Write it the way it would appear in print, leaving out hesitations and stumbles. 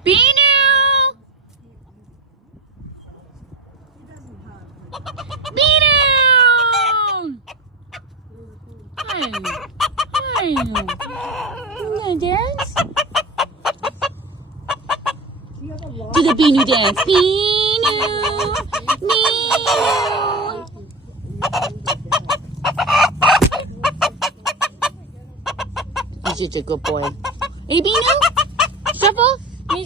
Binu! Binu! Hi. Hi. You gonna dance? Do the Binu dance. Binu! Binu! He's such a good boy. Hey, Binu? Shuffle?